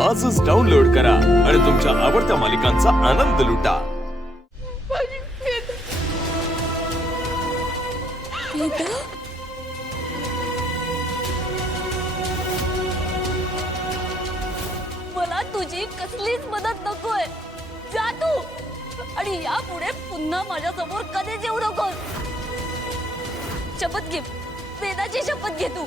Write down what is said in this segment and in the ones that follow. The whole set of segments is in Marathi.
आजच डाउनलोड करा आणि तुमच्या आवडत्या मालिकांचा आनंद लुटा। मला तुझी कसलीच मदत नकोय, जा तू आणि यापुढे पुन्हा माझ्या समोर कधीच येऊ नकोस। शपथ घे, वेदाची शपथ घे तू।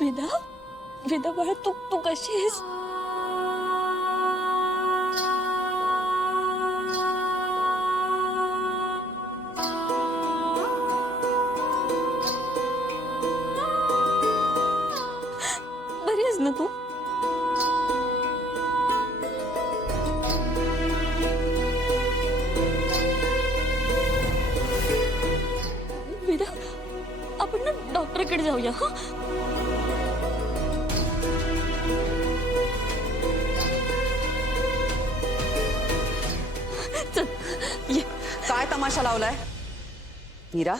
वेदा, वेदा बाळा, तू तू कशी आहेस? बरी आहेस ना तू? वेदा, आपण ना डॉक्टरकडे जाऊया हा। काय तमाशा लावलाय मीरा?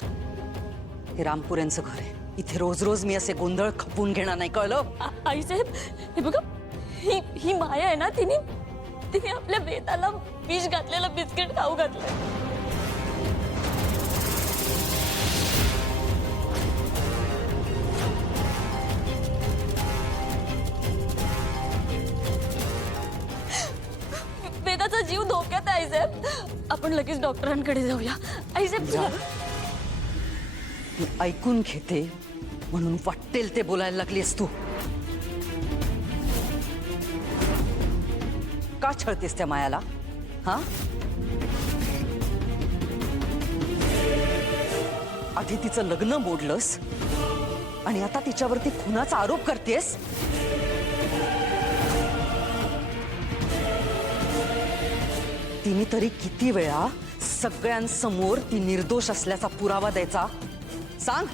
हे रामपूर यांचं घर आहे। इथे रोज रोज मी असे गोंधळ खपवून घेणार नाही, कळलं? आई साहेब, हे बघा, ही माया आहे ना, तिने आपल्या वेदाला विष घातलेलं बिस्किट खाऊ घातलंय। वेदाचा जीव धोक्यात आहे आई साहेब, आपण लगेच डॉक्टरांकडे जाऊया। आई साहेब चला। मी ऐकून घेते म्हणून वाटेल ते बोलायला लागलीस तू। का छळतेस त्या मायाला? हा, आधी तिचं लग्न मोडलंस आणि आता तिच्यावरती खुनाचा आरोप करतेस। तिने तरी किती वेळा सगळ्यांसमोर ती निर्दोष असल्याचा पुरावा द्यायचा? सांग।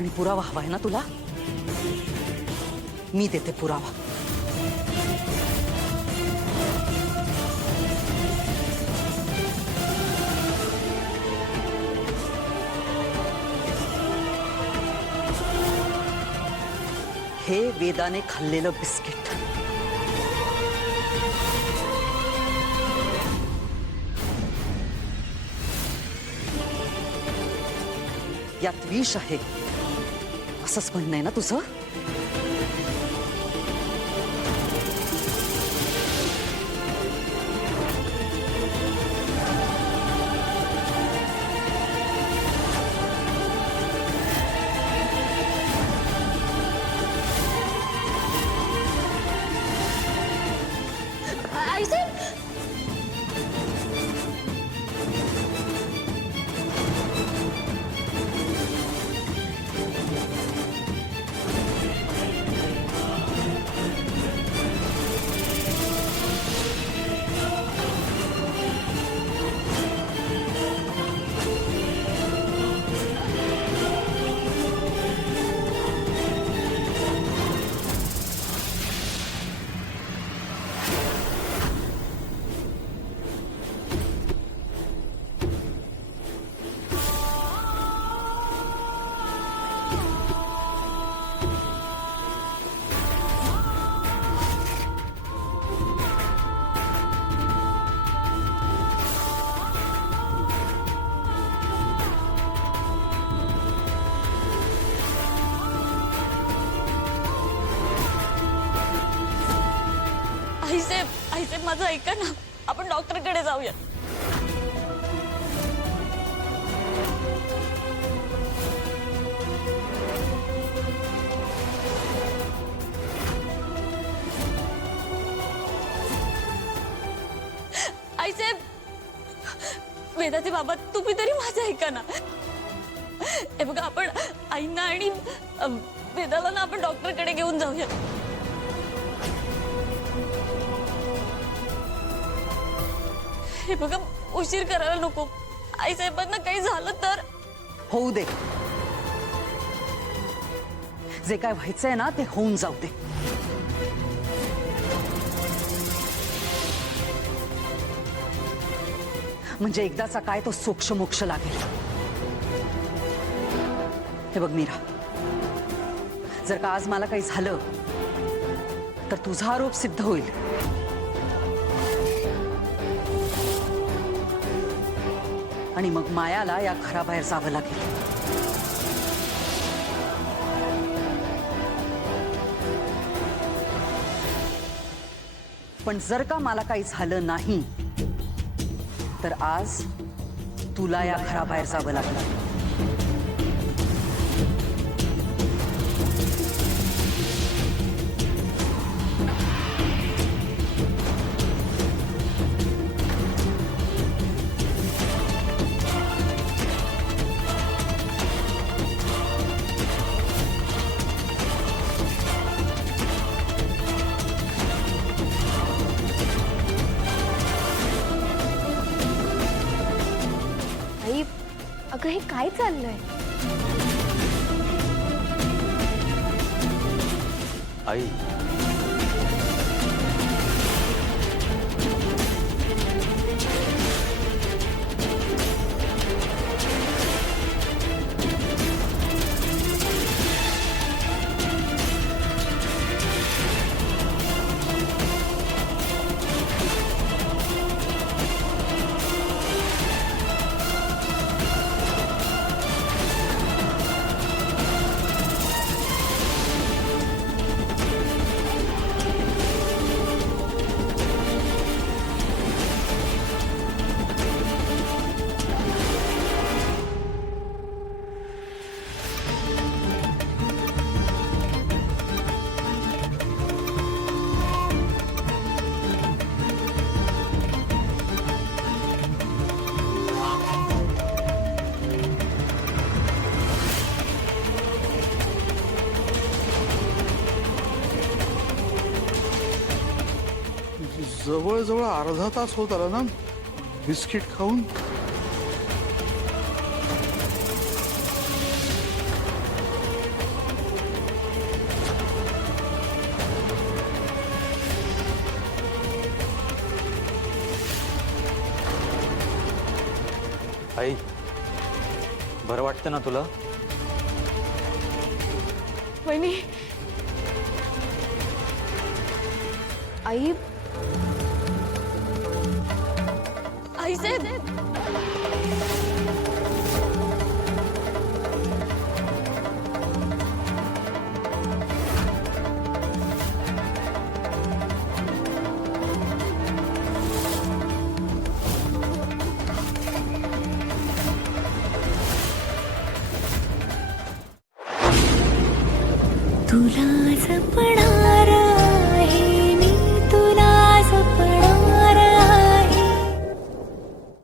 आणि पुरावा हवाय ना तुला? मी देते पुरावा। हे वेदाने खाल्लेलं बिस्किट। यात विष आहे असंच म्हणणं आहे ना तुझं? आई साहेब, आई साहेब माझं ऐका ना, आपण डॉक्टरकडे जाऊया। वेदाचे बाबा तुम्ही तरी माझं ऐका ना. हे बघा आपण आईंना आणि वेदाला ना आपण डॉक्टरकडे घेऊन जाऊया. हे बघा उशीर करायला नको. आई साहेबांना काही झालं तर. होऊ दे. जे काय व्हायचंय ना ते होऊन जाऊ दे. म्हणजे एकदाचा काय तो सोक्ष मोक्ष लागेल. हे बघ मीरा, जर का आज मला काही झालं तर तुझा आरोप सिद्ध होईल. आणि मग मायाला या घराबाहेर जावं लागेल. पण जर का मला काही झालं नाही तर आज तुला या घराबाहेर जावं लागलं. आई, अगं हे काय चाललंय? आई, जवळजवळ अर्धा तास होत आला ना बिस्किट खाऊन. आई, बरं वाटतं ना तुला? वहिनी, आई, आई साहेब तुला जपणार